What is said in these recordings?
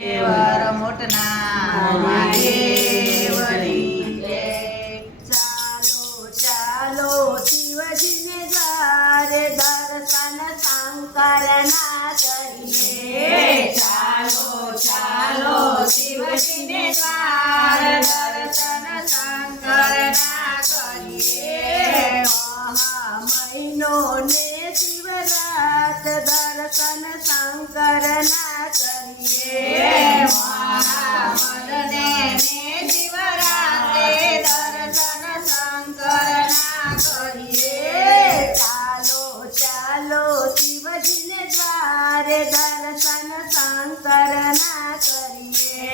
મોટના મહાદેવની જય. ચાલો ચાલો શિવજીને દ્વારે દર્શન શંકરના કરીએ. ચાલો ચાલો શિવજીને દ્વાર દર્શન શંકરના કરીએ. મહિનો ને શિવરાત દર્શન શંકરના કરીએ. મહામંડને શિવરાત્રે દર્શન શંકરના કરીએ. ચાલો ચાલો શિવજીને દ્વારે દર્શન શંકરના કરીએ.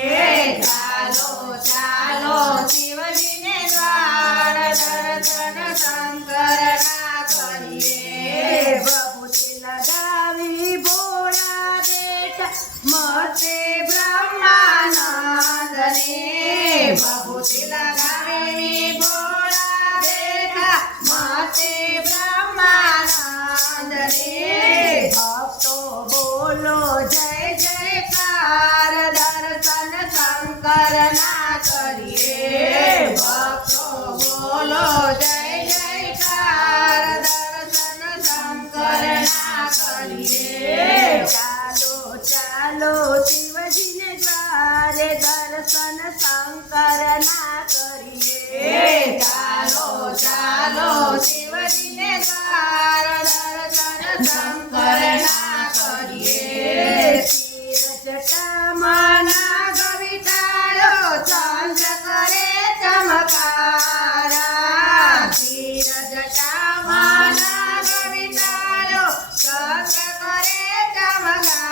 ચાલો ચાલો શિવજીને દ્વાર દર્શન શંકરના કરીએ. ભભૂતિ લગાવી ભોળા બેટા મતે બ્રહ્માનંદને. ભભૂતિ લગાવી ભોળા બેટા માતે બ્રહ્માનંદને. ભક્તો બોલો જય જયકાર દર્શન શંકરના કરીએ. ભક્તો બોલો જય જયકાર દર્શન શંકરના કરીએ. ચાલો ચાલો શિવજીને દ્વારે દર્શન શંકરના કરીએ. ચાલો ચાલો શિવજીને દ્વાર દર્શન શંકરના કરીએ. જટામાં મના ગવિતાળો ચંદ્ર કરે ચમકારા. ધીર જટામાં ગવિતાળો ચંદ્ર કરે ચમકારા.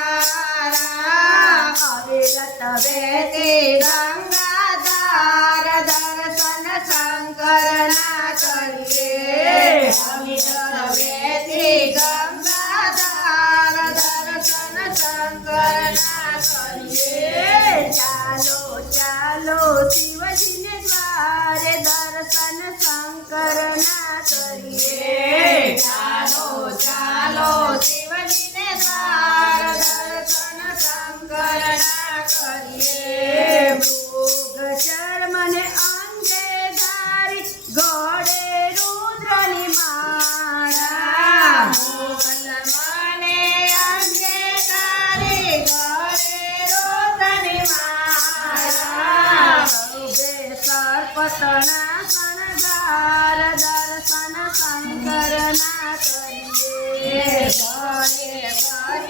અવિરત વેતી ગંગાધાર દર્શન શંકરના કરીએ. અમિત વેતી ગંગાધાર દર્શન શંકરના કરીએ. ચાલો ચાલો શિવજીને દ્વારે દર્શન શંકરના કરીએ. ચાલો ચાલો શિવજીને દ્વાર દર્શન શંકરના કરીએ. મૃગ ચર્મને અંગે ધારી ઘોડે રુદ્રની માળા. મોગલ મને અંગે તારી ઘરે રોદની માળા. ઉભે સર્પતના શણગાર દર્શન શંકરના કરીએ. ઘરે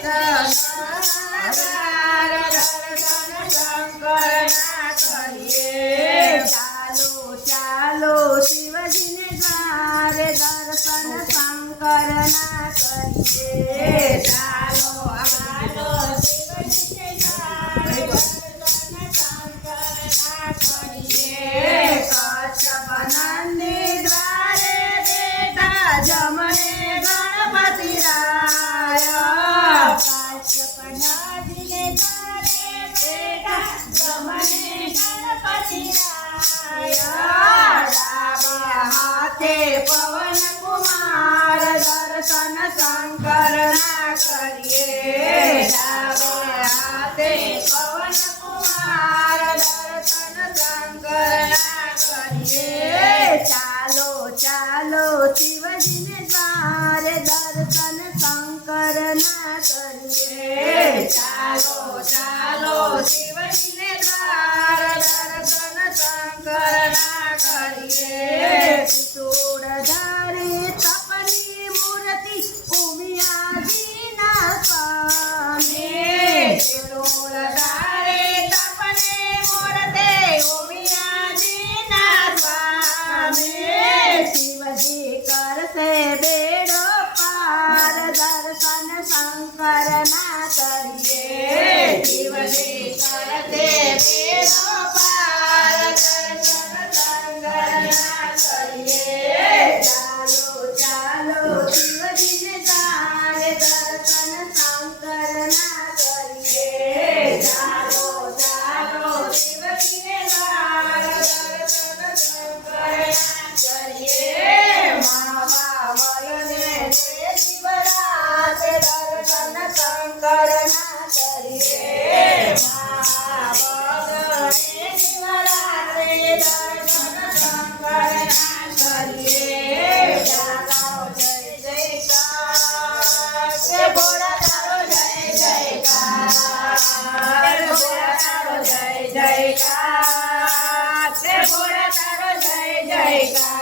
ભજનગાર દર્શન શંકરના કરીએ. ચાલો ચાલો શિવજીને દ્વારે દર્શન શંકરના કરીએ. ચાલો ચાલો શિવજીને દ્વારે દર્શન શંકરના કરીએ. કશ્યપ નંદી દ્વારે બેઠા જમણે ગણપતિ રાય. કાશ્યપ નદીને દ્વારે બેઠા જમણે ગણપતિ રાય. ડાબા હાથે પવન કુમાર દર્શન શંકરના કરીએ. ડાબા હાથે પવન કુમાર દર્શન શંકરના કરીએ. ચાલો ચાલો શિવજીને દ્વારે દર્શન શંકરના કરીએ. ચાલો ચાલો શિવજીને દ્વાર દર્શન શંકરના કરીએ. ત્રિશૂળધારી તપની મૂર્તિ ઉમિયાજીના સ્વામી. ત્રિશૂળધારે તપને મૂર્તે ઉમિયાજીના સ્વામી. શિવજી કરશે બેડો પાર દર્શન શંકરના કરીએ. શિવજી કરતે બેડો પાર દર્શન શંકરના કરીએ. ચાલો ચાલો શિવજીને દ્વારે દર્શન શંકરના કરીએ. ચાલો ચાલો શિવજીને દ્વાર દર્શન શંકરના કરીએ. માવા મયને શિવરાત દર્શન શંકરના કરીએ. જયકાર તે ભોળા તારો જય જયકાર